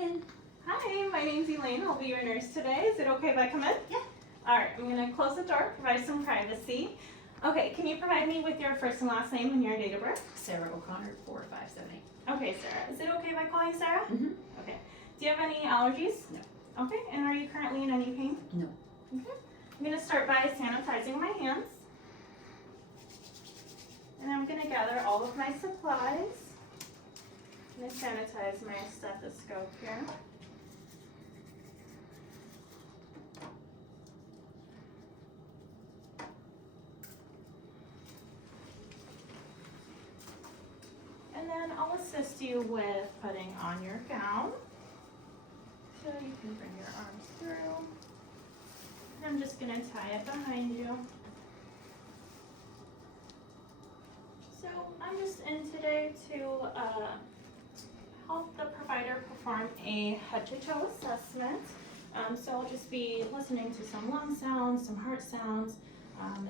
in. Hi, my name's Elaine. I'll be your nurse today. Is it okay if I come in? Yeah. All right, I'm going to close the door, provide some privacy. Okay, can you provide me with your first and last name and your date of birth? Sarah O'Connor, 4578. Okay, Sarah. Is it okay if I call you Sarah? Mm-hmm. Okay. Do you have any allergies? No. Okay, and are you currently in any pain? No. Okay. I'm going to start by sanitizing my hands. And I'm going to gather all of my supplies. I'm going to sanitize my stethoscope here. And then I'll assist you with putting on your gown. So you can bring your arms through. And I'm just going to tie it behind you. So I'm just in today to help the provider perform a head-to-toe assessment. So I'll just be listening to some lung sounds, some heart sounds,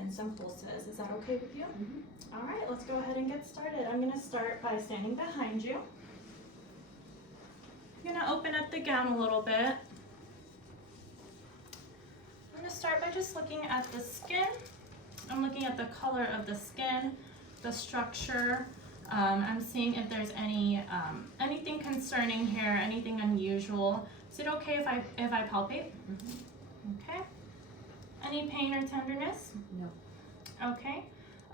and some pulses. Is that okay with you? Mm-hmm. All right, let's go ahead and get started. I'm going to start by standing behind you. I'm going to open up the gown a little bit. I'm going to start by just looking at the skin. I'm looking at the color of the skin, the structure. I'm seeing if there's anything concerning here, anything unusual. Is it okay if I palpate? Mm-hmm. Okay. Any pain or tenderness? No. Okay.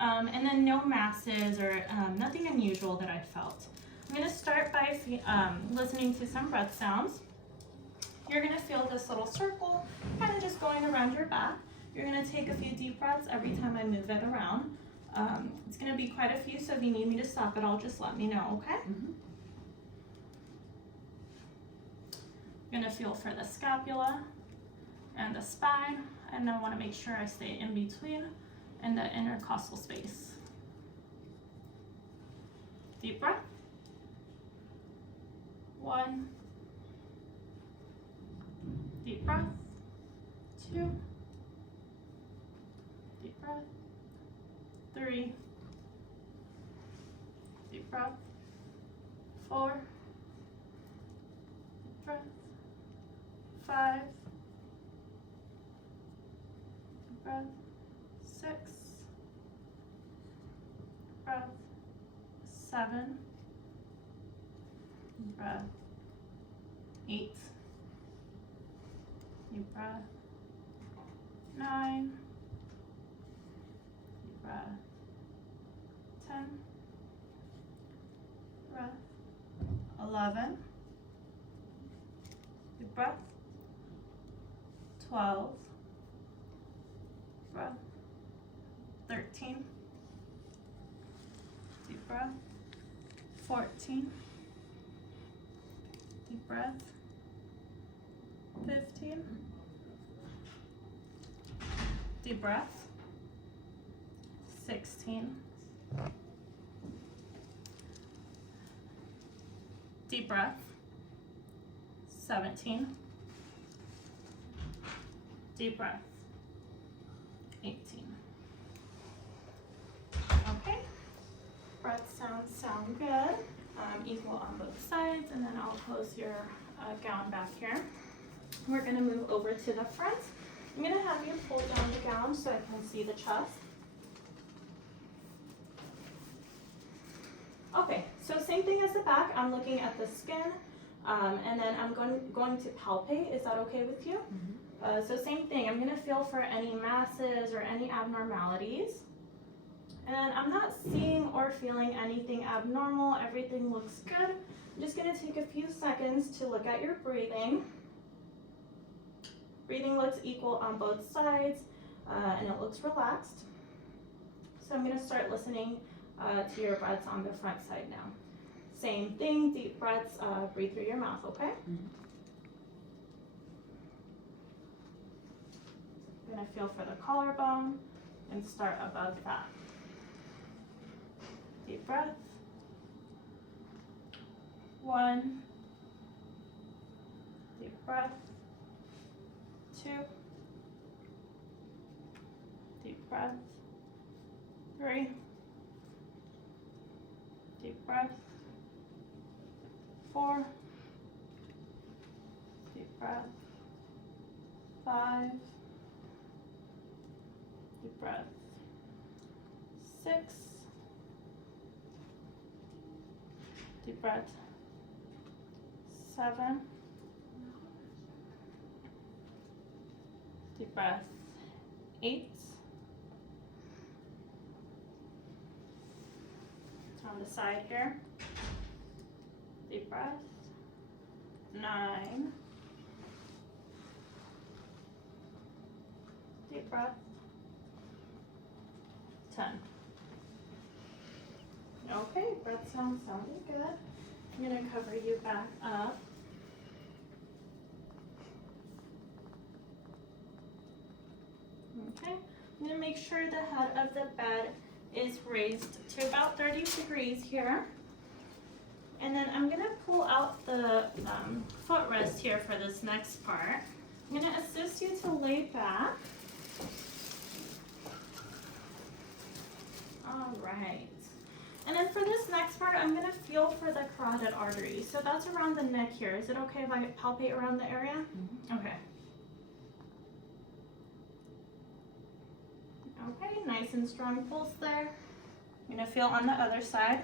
And then no masses or nothing unusual that I felt. I'm going to start by listening to some breath sounds. You're going to feel this little circle kind of just going around your back. You're going to take a few deep breaths every time I move it around. It's going to be quite a few, so if you need me to stop it, just let me know, okay? Mm-hmm. I'm going to feel for the scapula and the spine, and I want to make sure I stay in between in the intercostal space. Deep breath. 1. Deep breath. 2. Deep breath. 3. Deep breath. 4. Deep breath. 5. Deep breath. 6. Deep breath. 7. Deep breath. 8. Deep breath. 9. Deep breath. 10. Breath. 11. Deep breath. 12. Breath. 13. Deep breath. 14. Deep breath. 15. Deep breath. 16. Deep breath. 17. Deep breath. 18. Okay. Breath sound good. Equal on both sides, and then I'll close your gown back here. We're going to move over to the front. I'm going to have you pull down the gown so I can see the chest. Okay, so same thing as the back. I'm looking at the skin, and then I'm going to palpate. Is that okay with you? Mm-hmm. So same thing. I'm going to feel for any masses or any abnormalities. And I'm not seeing or feeling anything abnormal. Everything looks good. I'm just going to take a few seconds to look at your breathing. Breathing looks equal on both sides, and it looks relaxed. So I'm going to start listening to your breaths on the front side now. Same thing, deep breaths, breathe through your mouth, okay? Mm-hmm. I'm going to feel for the collarbone and start above that. Deep breath. 1. Deep breath. 2. Deep breath. 3. Deep breath. 4. breath. 5. Deep breath. 6. Deep breath. 7. Deep breath. 8. On the side here. Deep breath. 9. Deep breath. 10. Okay, breath sounding good. I'm going to cover you back up. Okay, I'm going to make sure the head of the bed is raised to about 30 degrees here. And then I'm going to pull out the footrest here for this next part. I'm going to assist you to lay back. All right. And then for this next part, I'm going to feel for the carotid artery. So that's around the neck here. Is it okay if I palpate around the area? Mm-hmm. Okay. Okay, nice and strong pulse there. I'm going to feel on the other side.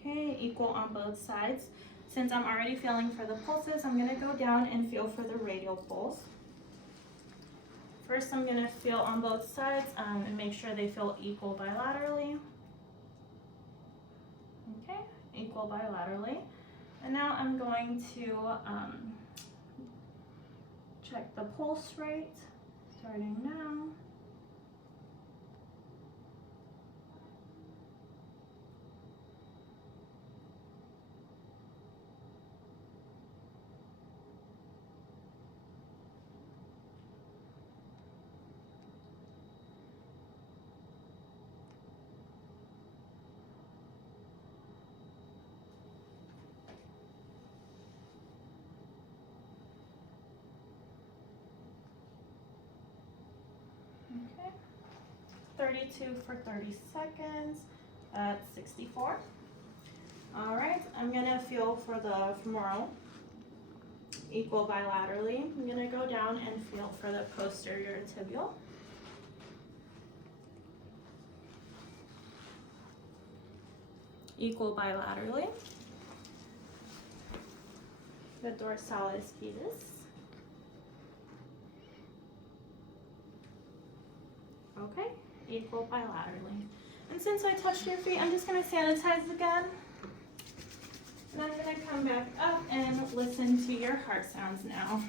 Okay, equal on both sides. Since I'm already feeling for the pulses, I'm going to go down and feel for the radial pulse. First, I'm going to feel on both sides and make sure they feel equal bilaterally. Okay, equal bilaterally. And now I'm going to check the pulse rate, starting now. Okay, 32 for 30 seconds, that's 64. All right, I'm gonna feel for the femoral, equal bilaterally. I'm gonna go down and feel for the posterior tibial. Equal bilaterally. The dorsalis pedis. Okay, equal bilaterally. And since I touched your feet, I'm just going to sanitize again. And I'm going to come back up and listen to your heart sounds now.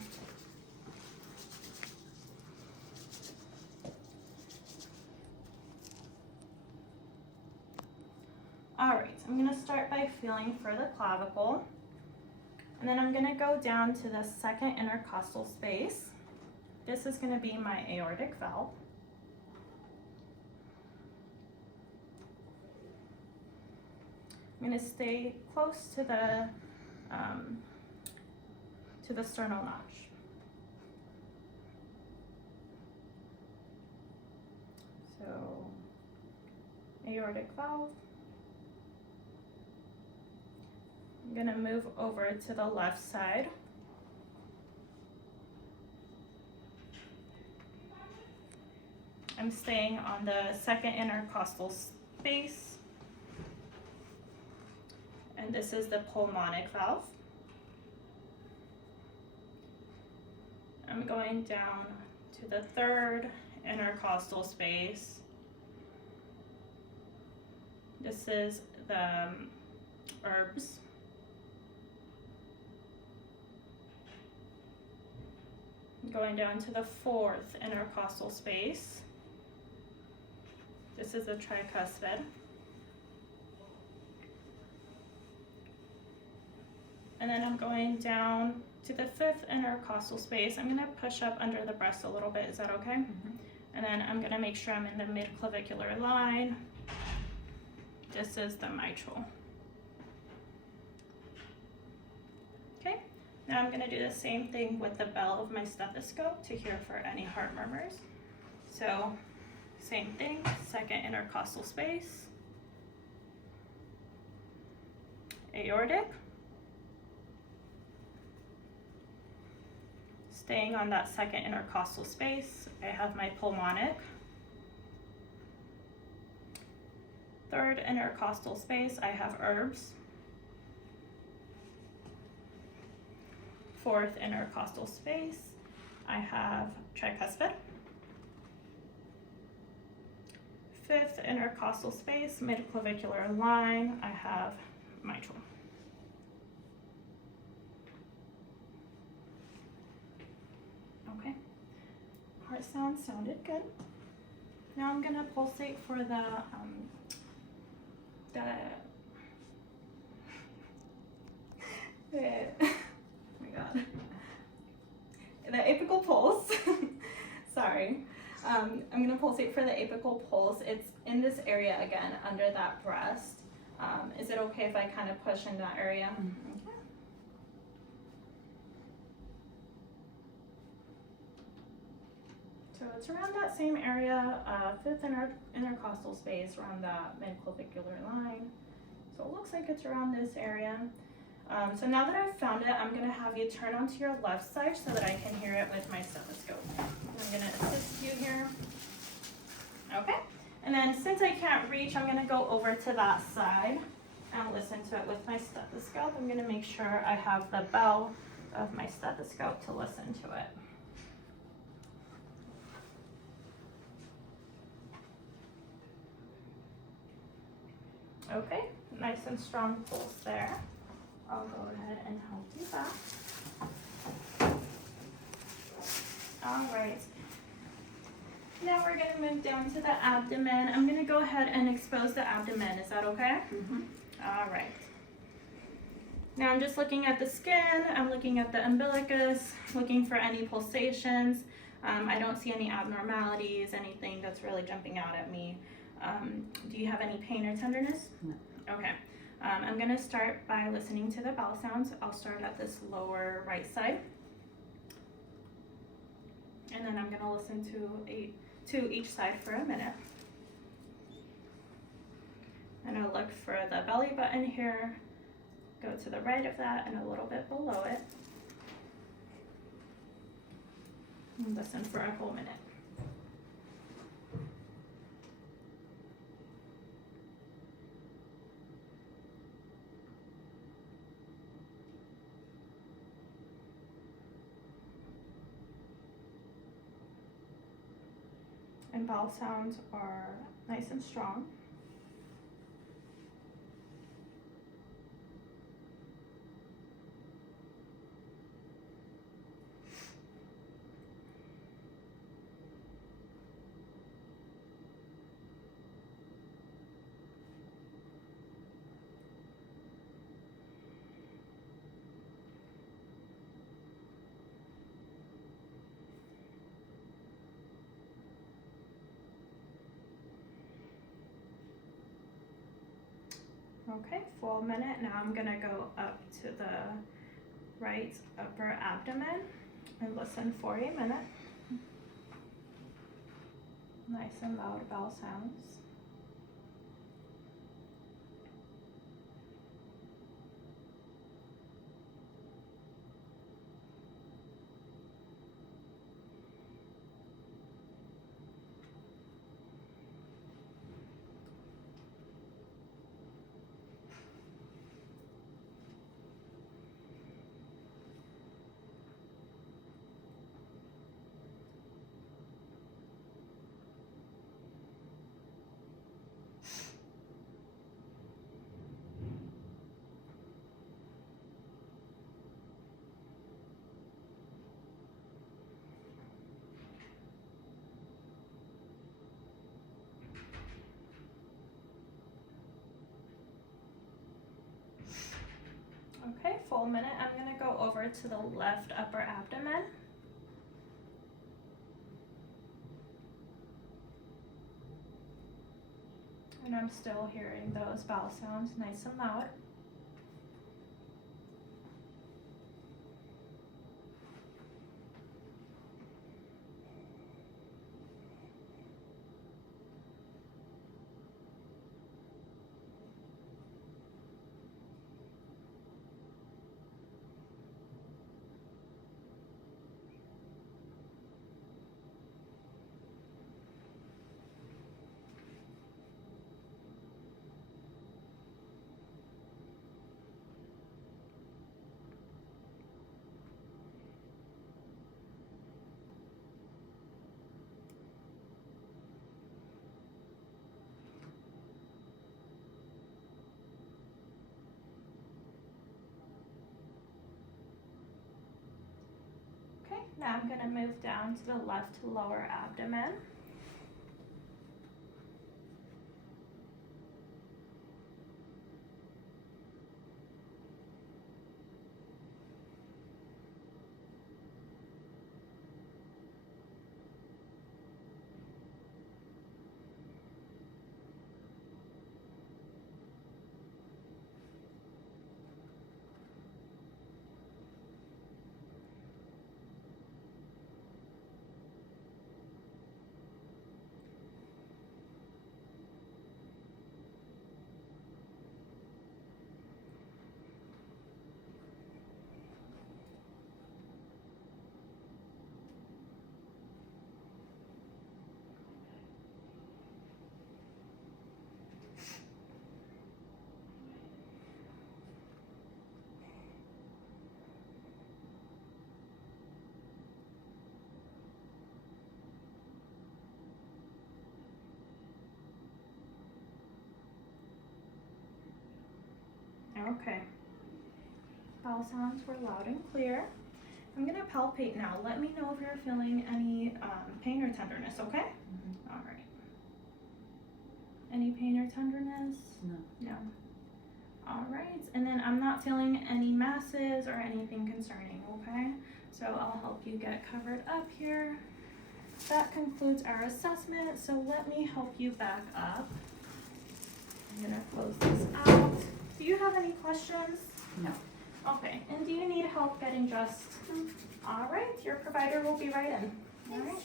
All right, I'm going to start by feeling for the clavicle. And then I'm going to go down to the second intercostal space. This is going to be my aortic valve. I'm going to stay close to the sternal notch. So, aortic valve. I'm going to move over to the left side. I'm staying on the second intercostal space. And this is the pulmonic valve. I'm going down to the third intercostal space. This is the herbs. Going down to the fourth intercostal space. This is the tricuspid. And then I'm going down to the fifth intercostal space. I'm gonna push up under the breast a little bit, is that okay? Mm-hmm. And then I'm gonna make sure I'm in the mid-clavicular line. This is the mitral. Okay, now I'm gonna do the same thing with the bell of my stethoscope to hear for any heart murmurs. So, same thing, second intercostal space. Aortic. Staying on that second intercostal space, I have my pulmonic. Third intercostal space, I have herbs. Fourth intercostal space, I have tricuspid. Fifth intercostal space, midclavicular line, I have mitral. Okay, heart sound sounded good. Now I'm gonna pulsate for the oh my god, the apical pulse. Sorry. I'm gonna pulsate for the apical pulse. It's in this area again, under that breast. Is it okay if I kind of push in that area? Okay. So it's around that same area, fifth intercostal space, around that midclavicular line. So it looks like it's around this area. So now that I've found it, I'm gonna have you turn onto your left side so that I can hear it with my stethoscope. I'm gonna assist you here. Okay, and then since I can't reach, I'm gonna go over to that side and listen to it with my stethoscope. I'm gonna make sure I have the bell of my stethoscope to listen to it. Okay, nice and strong pulse there. I'll go ahead and help you back. All right. Now we're gonna move down to the abdomen. I'm gonna go ahead and expose the abdomen. Is that okay? Mm-hmm. All right. Now I'm just looking at the skin. I'm looking at the umbilicus, looking for any pulsations. I don't see any abnormalities, anything that's really jumping out at me. Do you have any pain or tenderness? No. Okay. I'm going to start by listening to the bowel sounds. I'll start at this lower right side. And then I'm going to listen to each side for a minute. And I'll look for the belly button here. Go to the right of that and a little bit below it. And listen for a whole minute. And bowel sounds are nice and strong. Okay, full minute. Now I'm gonna go up to the right upper abdomen and listen for a minute. Nice and loud bowel sounds. Okay, full minute. I'm gonna go over to the left upper abdomen. And I'm still hearing those bowel sounds nice and loud. Now I'm going to move down to the left lower abdomen. Okay. Bowel sounds were loud and clear. I'm gonna palpate now. Let me know if you're feeling any pain or tenderness, okay? Mm-hmm. All right. Any pain or tenderness? No. No. All right. And then I'm not feeling any masses or anything concerning, okay? So I'll help you get covered up here. That concludes our assessment. So let me help you back up. I'm gonna close this out. Do you have any questions? No. Okay, and do you need help getting dressed? All right, your provider will be right in. All right.